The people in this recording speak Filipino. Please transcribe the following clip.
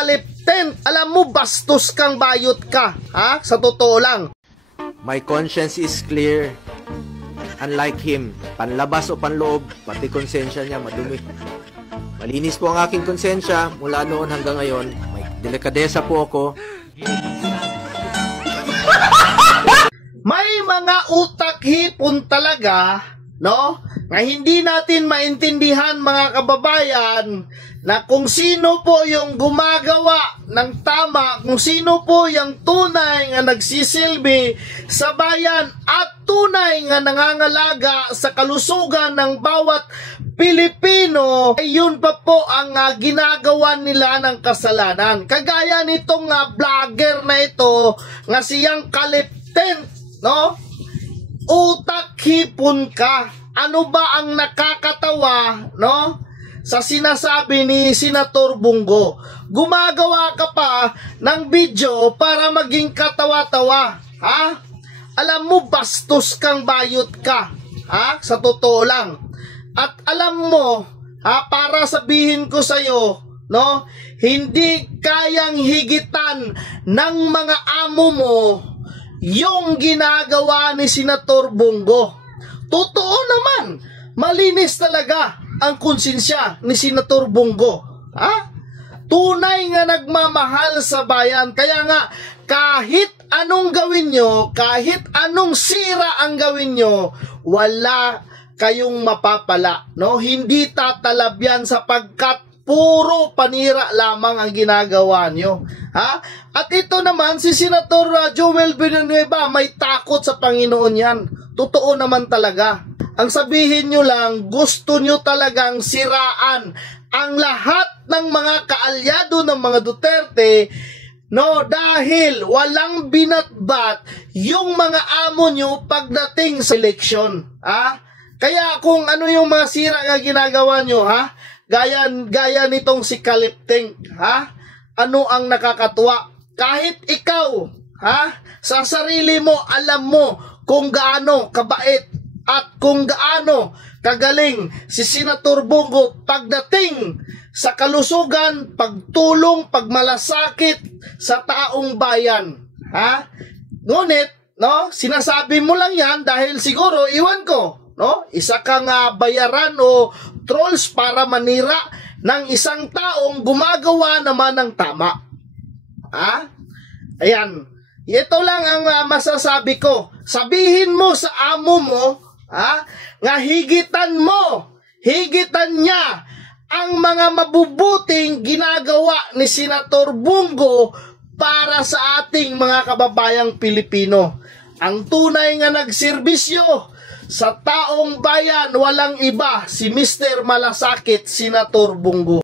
kalipten. Alam mo, bastos kang bayot ka. Ha? Sa totoo lang. My conscience is clear. Unlike him, panlabas o panloob, pati konsensya niya madumi. Malinis po ang aking konsensya mula noon hanggang ngayon. May delikadesa po ako. May mga utak hipon talaga, no? Na hindi natin maintindihan, mga kababayan, na kung sino po yung gumagawa ng tama, kung sino po yung tunay nga nagsisilbi sa bayan at tunay nga nangangalaga sa kalusugan ng bawat Pilipino, ay yun pa po ang ginagawa nila ng kasalanan. Kagaya nitong vlogger na ito, nga siyang kalipten, no? Utak hipon ka. Ano ba ang nakakatawa, no? Sa sinasabi ni Senator Bongo, gumagawa ka pa ng video para maging katawa-tawa, ha? Alam mo, bastos kang bayot ka, ha? Sa totoo lang. At alam mo, ha, para sabihin ko sa iyo, no, hindi kayang higitan ng mga amo mo yung ginagawa ni Senator Bongo. Totoo naman, malinis talaga ang konsensya ni Senator Bongo. Ha? Tunay nga nagmamahal sa bayan. Kaya nga, kahit anong gawin nyo, kahit anong sira ang gawin nyo, wala kayong mapapala, no? Hindi tatalab yan sapagkat puro panira lamang ang ginagawa nyo, ha? At ito naman, si Senator Joel Villanueva, may takot sa Panginoon yan. Totoo naman talaga. Ang sabihin nyo lang, gusto nyo talagang siraan ang lahat ng mga kaalyado ng mga Duterte, no, dahil walang binatbat yung mga amo nyo pagdating sa eleksyon, ha? Kaya kung ano yung mga sira nga ginagawa nyo, ha? Gaya nitong si Kalipteng, ha? Ano ang nakakatuwa? Kahit ikaw, ha? Sa sarili mo, alam mo kung gaano kabait at kung gaano kagaling si Senator Bongo pagdating sa kalusugan, pagtulong, pagmalasakit sa taong bayan, ha? Ngunit, no, sinasabi mo lang yan dahil siguro, iwan ko, no? Isa kang bayaran o trolls para manira ng isang taong gumagawa naman ng tama. Ha? Ayan. Ito lang ang masasabi ko. Sabihin mo sa amo mo, ha? Nga higitan niya ang mga mabubuting ginagawa ni Senator Bongo para sa ating mga kababayang Pilipino. Ang tunay nga nagserbisyo sa taong bayan, walang iba, si Mr. Malasakit, Senator Bongo.